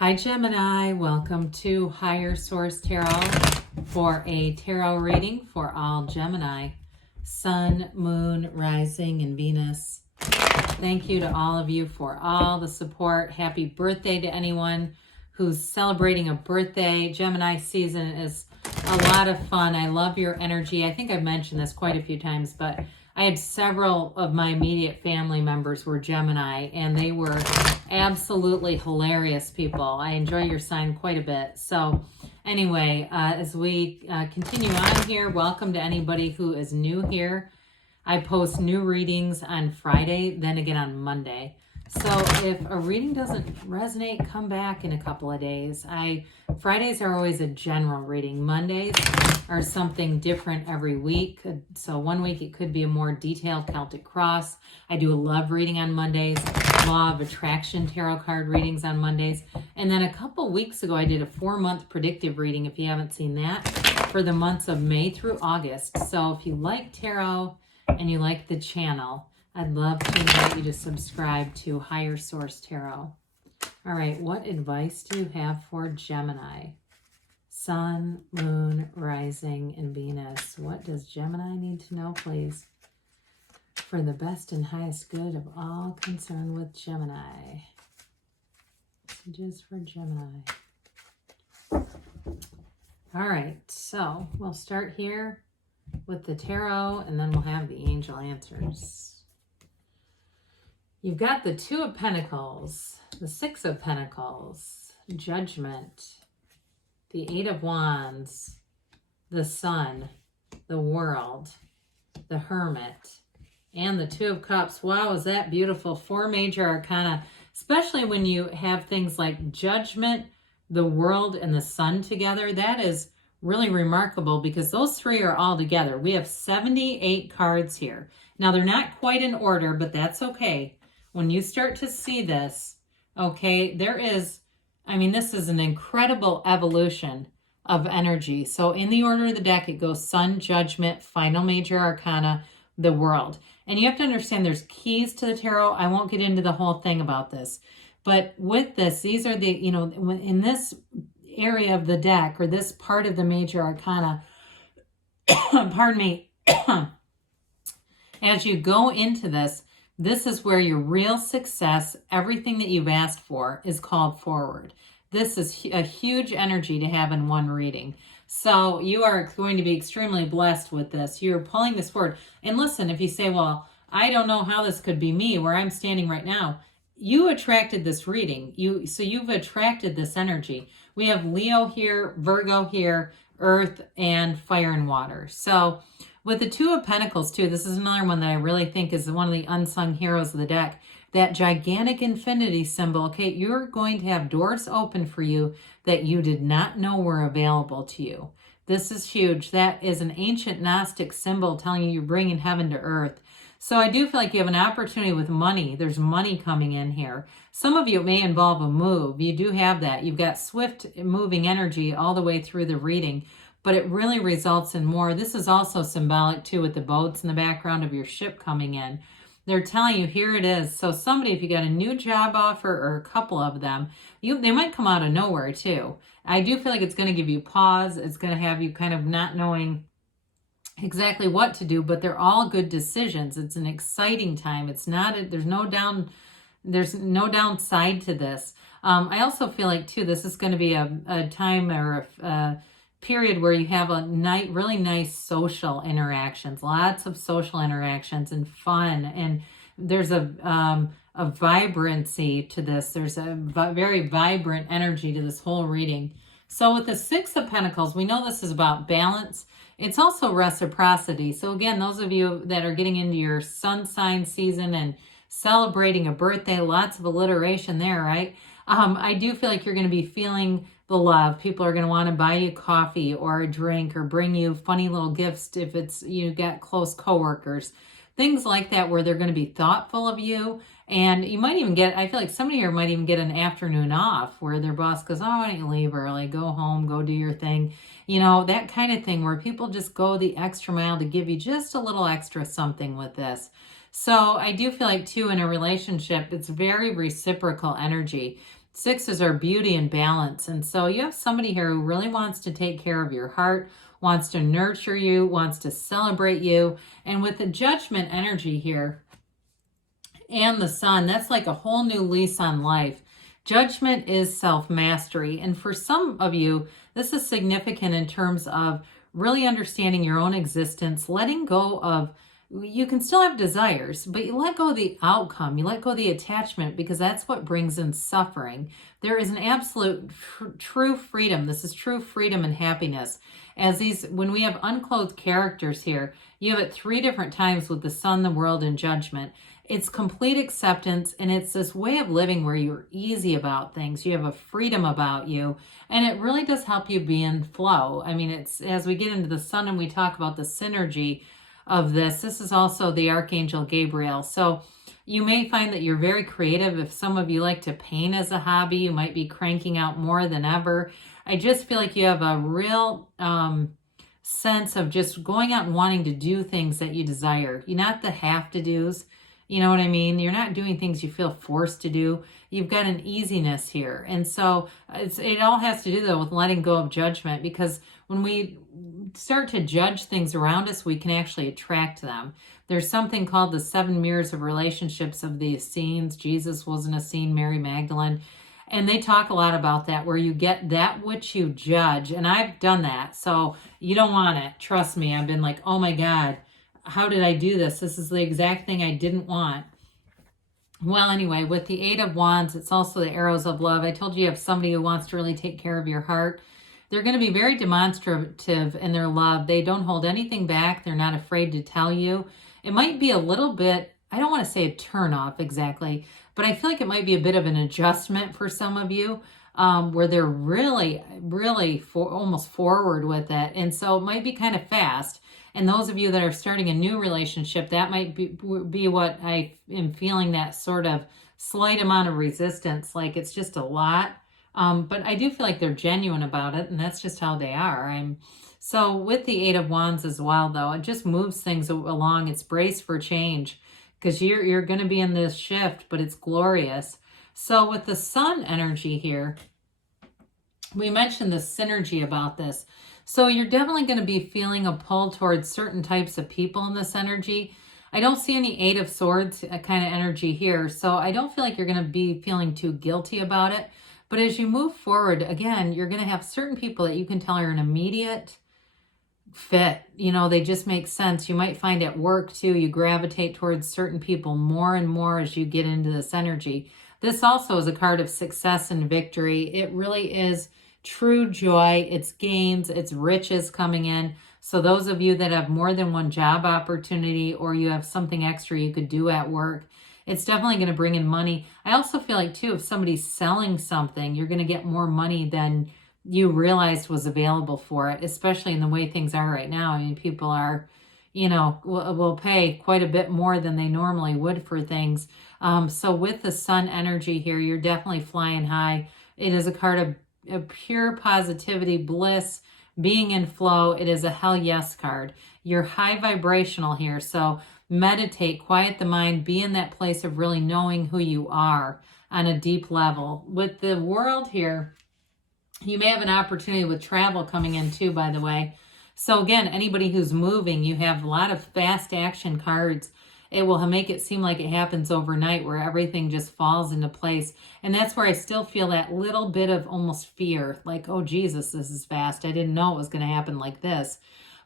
Hi Gemini, welcome to Higher Source Tarot for a tarot reading for all Gemini, Sun, Moon, Rising, and Venus. Thank you to all of you for all the support. Happy birthday to anyone who's celebrating a birthday. Gemini season is a lot of fun. I love your energy. I think I've mentioned this quite a few times, but I had several of my immediate family members were Gemini, and they were absolutely hilarious people. I enjoy your sign quite a bit. So anyway, as we continue on here, welcome to anybody who is new here. I post new readings on Friday, then again on Monday. So if a reading doesn't resonate, come back in a couple of days. Fridays are always a general reading. Mondays are something different every week. So one week it could be a more detailed Celtic cross. I do a love reading on Mondays, law of attraction tarot card readings on Mondays. And then a couple weeks ago, I did a 4-month predictive reading, if you haven't seen that, for the months of May through August. So if you like tarot and you like the channel, I'd love to invite you to subscribe to Higher Source Tarot. All right, what advice do you have for Gemini? Sun, Moon, Rising, and Venus. What does Gemini need to know, please? For the best and highest good of all concerned with Gemini. Messages for Gemini. All right, so we'll start here with the tarot, and then we'll have the angel answers. You've got the Two of Pentacles, the Six of Pentacles, Judgment, the Eight of Wands, the Sun, the World, the Hermit, and the Two of Cups. Wow, is that beautiful? 4 major arcana, especially when you have things like Judgment, the World, and the Sun together. That is really remarkable because those 3 are all together. We have 78 cards here. Now, they're not quite in order, but that's okay. When you start to see this, okay, this is an incredible evolution of energy. So in the order of the deck, it goes Sun, Judgment, Final Major Arcana, the World. And you have to understand there's keys to the tarot. I won't get into the whole thing about this. But with this, these are the, in this area of the deck or this part of the Major Arcana, pardon me, as you go into this, this is where your real success, everything that you've asked for, is called forward. This is a huge energy to have in one reading. So you are going to be extremely blessed with this. You're pulling this forward. And listen, if you say, well, I don't know how this could be me, where I'm standing right now, you attracted this reading. So you've attracted this energy. We have Leo here, Virgo here, Earth, and Fire and Water. So with the Two of Pentacles, too, this is another one that I really think is one of the unsung heroes of the deck. That gigantic infinity symbol, okay, you're going to have doors open for you that you did not know were available to you. This is huge. That is an ancient Gnostic symbol telling you you're bringing heaven to earth. So I do feel like you have an opportunity with money. There's money coming in here. Some of you, it may involve a move. You do have that. You've got swift moving energy all the way through the reading, but it really results in more. This is also symbolic too with the boats in the background of your ship coming in. They're telling you, here it is. So somebody, if you got a new job offer or a couple of them, they might come out of nowhere too. I do feel like it's going to give you pause. It's going to have you kind of not knowing exactly what to do, but they're all good decisions. It's an exciting time. It's not, there's no downside to this. I also feel like too, this is going to be a time or a period where you have really nice social interactions, lots of social interactions and fun. And there's a vibrancy to this. There's a very vibrant energy to this whole reading. So with the Six of Pentacles, we know this is about balance. It's also reciprocity. So again, those of you that are getting into your sun sign season and celebrating a birthday, lots of alliteration there, right? I do feel like you're going to be feeling the love. People are going to want to buy you coffee or a drink or bring you funny little gifts if it's you got close coworkers. Things like that where they're going to be thoughtful of you. And you might even get, I feel like somebody here might even get an afternoon off where their boss goes, oh, why don't you leave early? Go home, go do your thing. You know, that kind of thing where people just go the extra mile to give you just a little extra something with this. So I do feel like too in a relationship, it's very reciprocal energy. Sixes are beauty and balance. And so you have somebody here who really wants to take care of your heart, wants to nurture you, wants to celebrate you. And with the Judgment energy here and the Sun, that's like a whole new lease on life. Judgment is self-mastery. And for some of you, this is significant in terms of really understanding your own existence, letting go of, you can still have desires, but you let go of the outcome. You let go of the attachment, because that's what brings in suffering. There is an absolute true freedom. This is true freedom and happiness. As these, when we have unclothed characters here, you have it 3 different times with the Sun, the World, and Judgment. It's complete acceptance, and it's this way of living where you're easy about things. You have a freedom about you, and it really does help you be in flow. I mean, it's, as we get into the Sun and we talk about the synergy of this is also the Archangel Gabriel. So you may find that you're very creative. If some of you like to paint as a hobby, you might be cranking out more than ever. I just feel like you have a real sense of just going out and wanting to do things that you desire. You're not the have-to-dos. You know what I mean? You're not doing things you feel forced to do. You've got an easiness here. And so it all has to do, though, with letting go of judgment, because when we start to judge things around us, we can actually attract them. There's something called the 7 mirrors of relationships of the Essenes. Jesus was an Essene, Mary Magdalene. And they talk a lot about that, where you get that which you judge. And I've done that. So you don't want it. Trust me. I've been like, oh my God, how did I do this? This is the exact thing I didn't want. Well, anyway, with the 8 of Wands, it's also the arrows of love. I told you you have somebody who wants to really take care of your heart. They're going to be very demonstrative in their love. They don't hold anything back. They're not afraid to tell you. It might be a little bit, I don't want to say a turn off exactly, but I feel like it might be a bit of an adjustment for some of you, where they're really, really almost forward with it. And so it might be kind of fast. And those of you that are starting a new relationship, that might be what I am feeling, that sort of slight amount of resistance, like it's just a lot. But I do feel like they're genuine about it, and that's just how they are. So with the 8 of Wands as well, though, it just moves things along. It's brace for change, because you're going to be in this shift, but it's glorious. So with the Sun energy here, we mentioned the synergy about this. So you're definitely going to be feeling a pull towards certain types of people in this energy. I don't see any 8 of Swords kind of energy here, so I don't feel like you're going to be feeling too guilty about it. But as you move forward, again, you're going to have certain people that you can tell are an immediate fit. You know, they just make sense. You might find at work, too, you gravitate towards certain people more and more as you get into this energy. This also is a card of success and victory. It really is true joy. It's gains. It's riches coming in. So those of you that have more than one job opportunity, or you have something extra you could do at work, it's definitely going to bring in money. I also feel like, too, if somebody's selling something, you're going to get more money than you realized was available for it, especially in the way things are right now. I mean, people are, you know, will pay quite a bit more than they normally would for things. So with the Sun energy here, you're definitely flying high. It is a card of pure positivity, bliss, being in flow. It is a hell yes card. You're high vibrational here. So meditate, quiet the mind, be in that place of really knowing who you are on a deep level. With the World here, you may have an opportunity with travel coming in too, by the way. So again, anybody who's moving, you have a lot of fast action cards. It will make it seem like it happens overnight, where everything just falls into place. And that's where I still feel that little bit of almost fear, like, oh, Jesus, this is fast. I didn't know it was going to happen like this.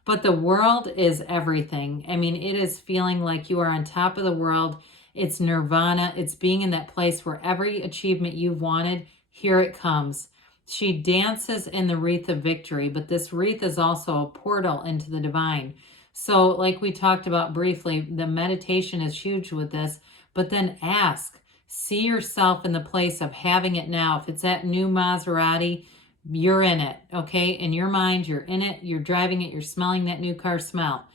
But the World is everything. I mean, it is feeling like you are on top of the world. It's nirvana. It's being in that place where every achievement you've wanted, here it comes. She dances in the wreath of victory, but this wreath is also a portal into the divine. So like we talked about briefly, the meditation is huge with this, but then ask, see yourself in the place of having it now. If it's that new Maserati, you're in it, okay? In your mind, you're in it, you're driving it, you're smelling that new car smell.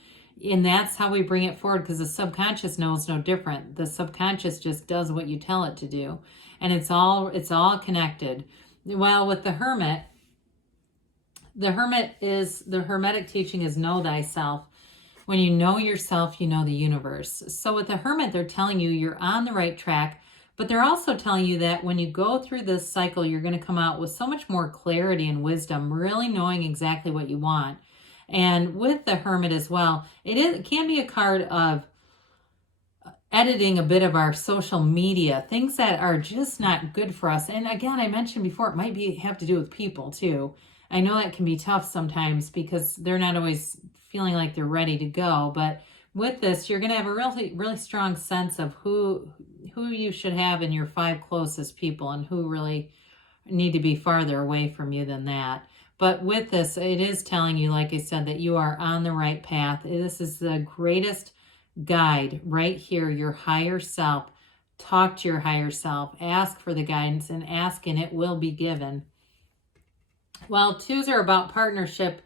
And that's how we bring it forward, because the subconscious knows no different. The subconscious just does what you tell it to do. And it's all connected. Well, with the Hermit the Hermetic teaching is know thyself. When you know yourself, you know the universe. So with the Hermit, they're telling you you're on the right track, But they're also telling you that when you go through this cycle, you're going to come out with so much more clarity and wisdom, really knowing exactly what you want. And with the Hermit as well, it can be a card of editing a bit of our social media, things that are just not good for us. And again, I mentioned before, it might have to do with people too. I know that can be tough sometimes because they're not always feeling like they're ready to go. But with this, you're going to have a really, really strong sense of who you should have in your 5 closest people and who really need to be farther away from you than that. But with this, it is telling you, like I said, that you are on the right path. This is the greatest guide right here, your higher self. Talk to your higher self, ask for the guidance, and ask and it will be given. Well, 2s are about partnerships,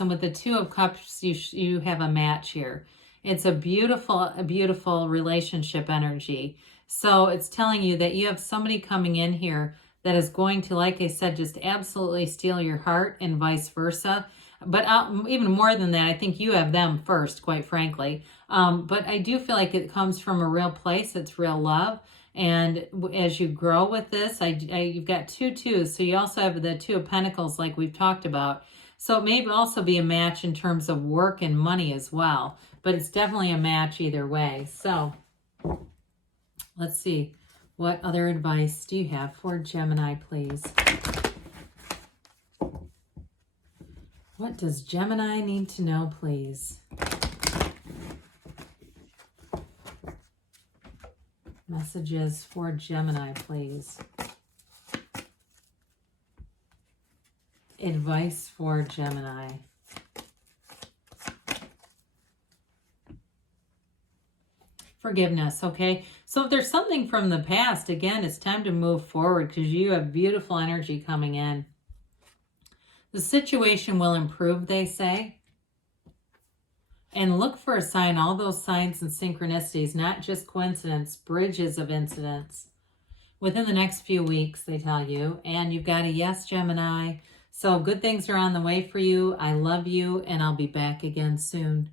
and with the 2 of Cups, you have a match here. It's a beautiful relationship energy. So it's telling you that you have somebody coming in here that is going to, like I said, just absolutely steal your heart and vice versa. But even more than that, I think you have them first, quite frankly. But I do feel like it comes from a real place. It's real love. And as you grow with this, you've got 2 2s. So you also have the 2 of Pentacles like we've talked about. So it may also be a match in terms of work and money as well. But it's definitely a match either way. So let's see. What other advice do you have for Gemini, please? What does Gemini need to know, please? Messages for Gemini, please. Advice for Gemini. Forgiveness, okay? So if there's something from the past, again, it's time to move forward because you have beautiful energy coming in. The situation will improve, they say. And look for a sign, all those signs and synchronicities, not just coincidence, bridges of incidents. Within the next few weeks, they tell you. And you've got a yes, Gemini. So good things are on the way for you. I love you, and I'll be back again soon.